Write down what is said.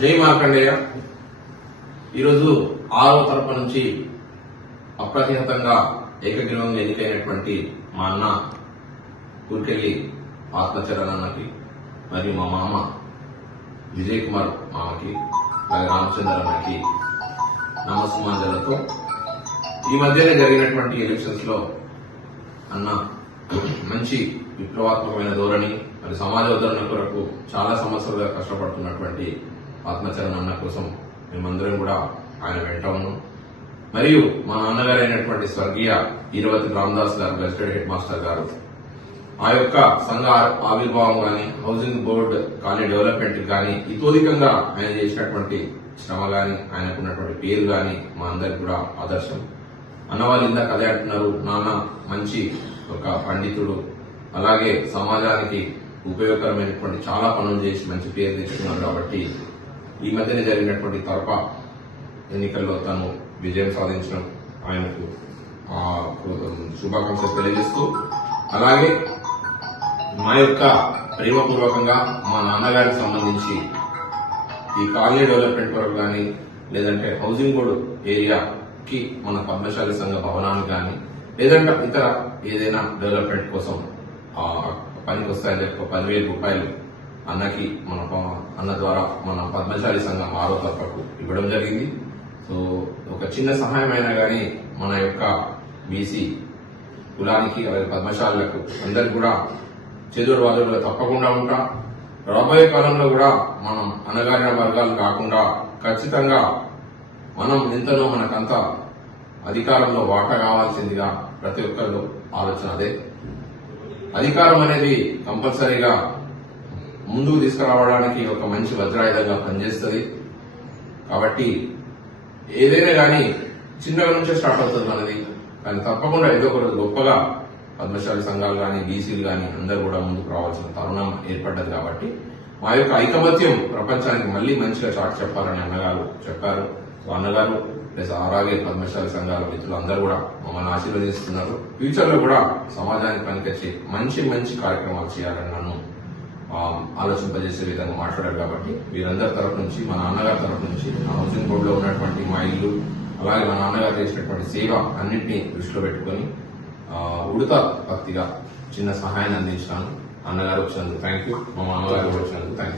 జై మార్కండేయ. ఈరోజు 6వ తరపు నుంచి అప్రతిహతంగా ఏకగ్రీవంగా ఎన్నికైనటువంటి మా అన్న కూర్కెళ్లి ఆత్మచరణ్ అన్నకి మరియు మా మామ విజయ్ కుమార్ మామకి అలాగే రామచంద్ర అన్నకి నమస్మాంజలతో ఈ మధ్యనే జరిగినటువంటి ఎలక్షన్స్ లో అన్న మంచి విప్లవాత్మకమైన ధోరణి మరి సమాజ ఉద్ధరణ కొరకు చాలా సంవత్సరాలుగా కష్టపడుతున్నటువంటి ఆత్మచరణ్ అన్న కోసం మేమందరం కూడా ఆయన వెంట ఉన్నాం. మరియు మా నాన్నగారైనటువంటి స్వర్గీయ ఈరవతి రామదాస్ గారు గెజిటెడ్ హెడ్ మాస్టర్ గారు ఆ యొక్క సంఘ ఆవిర్భావం గాని హౌసింగ్ బోర్డు కాలనీ డెవలప్మెంట్ గాని ఇతోధికంగా ఆయన చేసినటువంటి శ్రమ గాని ఆయనకున్నటువంటి పేరు గాని మా అందరికి కూడా ఆదర్శం. అన్నవాళ్ళు ఇందాక అదే అంటున్నారు, నాన్న మంచి ఒక పండితుడు, అలాగే సమాజానికి ఉపయోగకరమైనటువంటి చాలా పనులు చేసి మంచి పేరు తెచ్చుకున్నారు. కాబట్టి ఈ మధ్యనే జరిగినటువంటి తరపా ఎన్నికల్లో తను విజయం సాధించడం ఆయనకు శుభాకాంక్షలు తెలియజేస్తూ, అలాగే మా యొక్క ప్రేమపూర్వకంగా మా నాన్నగారికి సంబంధించి ఈ కాలనీ డెవలప్మెంట్ కొరకు కానీ లేదంటే హౌసింగ్ బోర్డు ఏరియాకి మన పద్మశాలి సంఘ భవనానికి కానీ లేదంటే ఇతర ఏదైనా డెవలప్మెంట్ కోసం పనికి వస్తాయని చెప్పి 10,000 రూపాయలు అన్నకి మన అన్న ద్వారా మన పద్మశాలి సంఘం 6వ తరపుకు ఇవ్వడం జరిగింది. సో ఒక చిన్న సహాయం అయినా కానీ మన యొక్క బీసీ కులానికి అలాగే పద్మశాలకు అందరికి కూడా చేదోడు వాదోడుగా తప్పకుండా ఉంటా. రాబోయే కాలంలో కూడా మనం అణగారిన వర్గాలు కాకుండా ఖచ్చితంగా మనం ఎంతనో మనకంత అధికారంలో వాటా కావాల్సిందిగా ప్రతి ఒక్కరు ఆలోచన అదే. అధికారం అనేది కంపల్సరీగా ముందుకు తీసుకురావడానికి ఒక మంచి వజ్రాయుధంగా పనిచేస్తుంది. కాబట్టి ఏదైనా కానీ చిన్నగా నుంచే స్టార్ట్ అవుతుంది మనది, కానీ తప్పకుండా ఏదో ఒక గొప్పగా పద్మశాలి సంఘాలు కానీ బీసీలు కానీ అందరూ కూడా ముందుకు రావాల్సిన తరుణం ఏర్పడ్డది. కాబట్టి మా యొక్క ఐకమత్యం ప్రపంచానికి మళ్లీ మంచిగా చాటి చెప్పాలని అన్నగారు చెప్పారు. సో అన్నగారు ప్లస్ అలాగే పద్మశాలి సంఘాల మిత్రులు అందరూ కూడా మమ్మల్ని ఆశీర్వదిస్తున్నారు. ఫ్యూచర్ లో కూడా సమాజానికి పనికొచ్చే మంచి మంచి కార్యక్రమాలు చేయాలని నన్ను ఆలోచింపజేసే విధంగా మాట్లాడారు. కాబట్టి వీరందరి తరఫు నుంచి మా నాన్నగారి తరఫు నుంచి హౌసింగ్ బోర్డులో ఉన్నటువంటి మా ఇల్లు అలాగే మా నాన్నగారు చేసినటువంటి సేవ అన్నింటినీ దృష్టిలో పెట్టుకుని ఉడత భక్తిగా చిన్న సహాయాన్ని అందించాను. అన్నగారు వచ్చినందుకు థ్యాంక్ యూ, మా మామగారు వచ్చినందుకు థ్యాంక్ యూ.